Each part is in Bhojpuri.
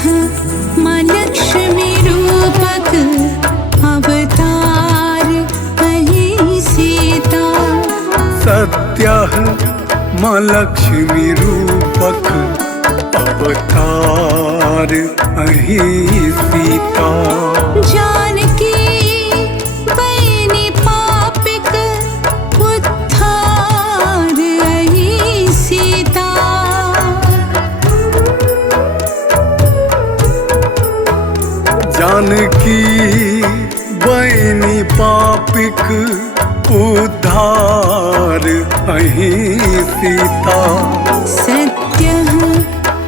सत्यः माँ लक्ष्मी रूपक अवतार अहि सीता। सत्यः माँ लक्ष्मी रूपक अवतार अहि सीता। जानकी बयनी पापिक उद्धार अहि सीता। जानकी बयनी पापिक उद्धार अहि सीता। सत्यः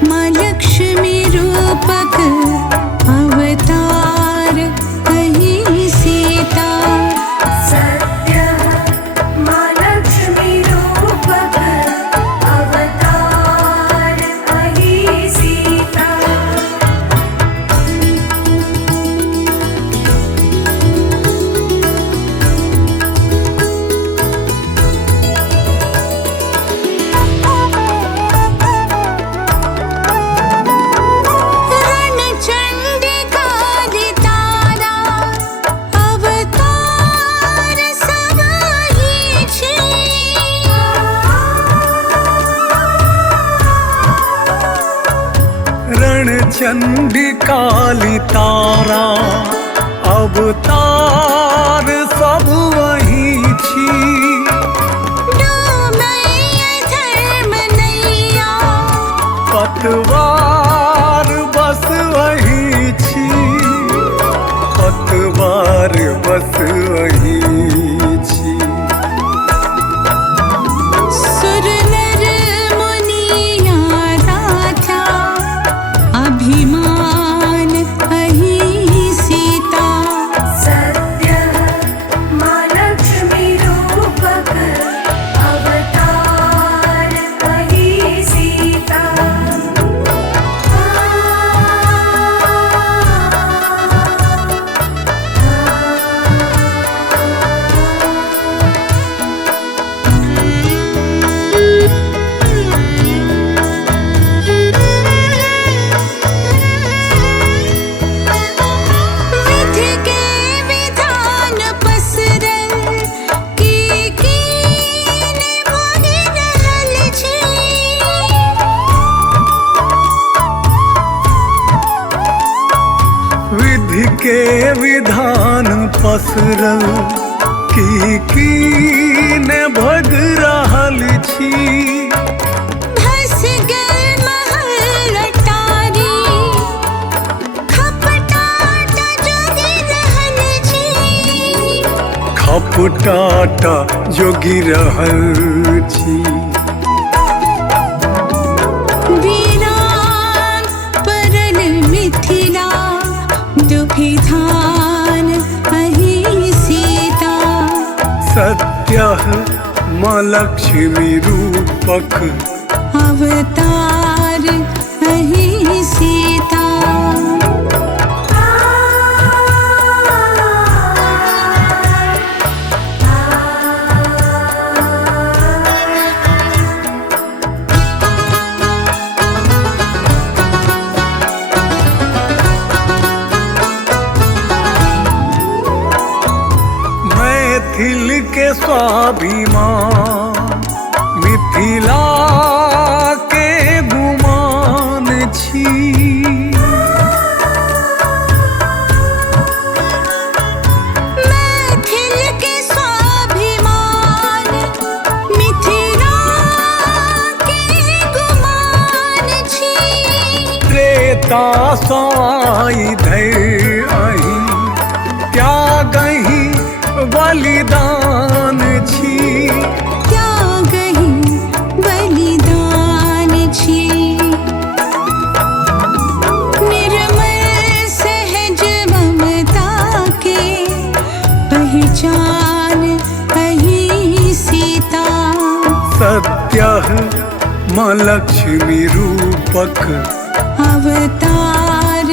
माँ लक्ष्मी रूपक अवतार अहि सीता। सत्यः माँ लक्ष्मी रूपक अवतार अहि सीता। रणचंडी काली तारा अवतार सब वही छी। डूबैया धर्म नैया पतवार बस वही छी। पतवार बस वही छी। सुर नर मुनिया राजा अभिमान अहि सीता। सत्यः माँ लक्ष्मी रूपक अवतार अहि सीता। विधि के विधान पसरल कीने भोगी रहल छी। विधि के विधान पसरल की ने भग रहल छी। धस गल महल अटारी खपटाट जोगी रहल छी। खपटाटा जोगी रहल छी। वीरान परल मिथिला दुभिधान अहि सीता। सत्यः माँ लक्ष्मी रूपक अवतार अहि सीता। मैथिल के स्वाभिमान मिथिला के गुमान छी। मैथिल के स्वाभिमान मिथिला के गुमान छी। त्रेता साई धैर्य अहि त्यागहि बलिदान छी। त्यागहि बलिदान छी। निर्मल सहज ममता के पहचान अहि सीता। सत्यः माँ लक्ष्मी रूपक अवतार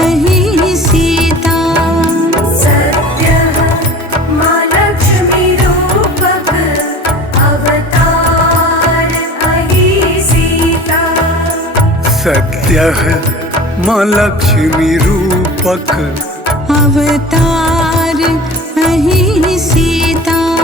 अहि सीता। सत्यः माँ लक्ष्मी रूपक अवतार अहि सीता। सत्यः माँ लक्ष्मी रूपक अवतार अहि सीता।